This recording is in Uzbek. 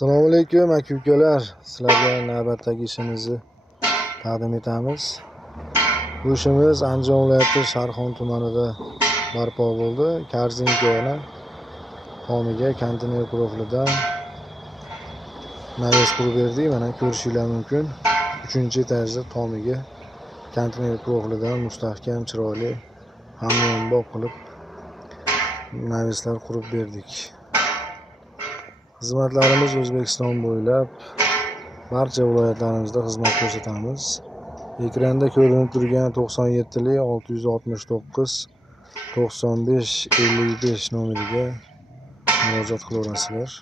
Assalomu alaykum aka-ukalar. Sizlarga navbatdagi ishimizni taqdim etamiz. Bu ishimiz Andijon viloyati Sharxon tumanida barpo bo'ldi. Korzinka tomiga konteyner profilidan naves qurib berdik. Mana ko'rishinglar mumkin. 3-etajda tomiga konteyner profilidan mustahkam, chiroyli, hamyonbop qilib naveslar qurib berdik. Xizmatlarimiz O'zbekiston bo'ylab barcha viloyatlarimizda xizmat ko'rsatamiz. Ekranda ko'rinib turgan 97 669 95 55 nomeriga murojaat qilaverasizlar.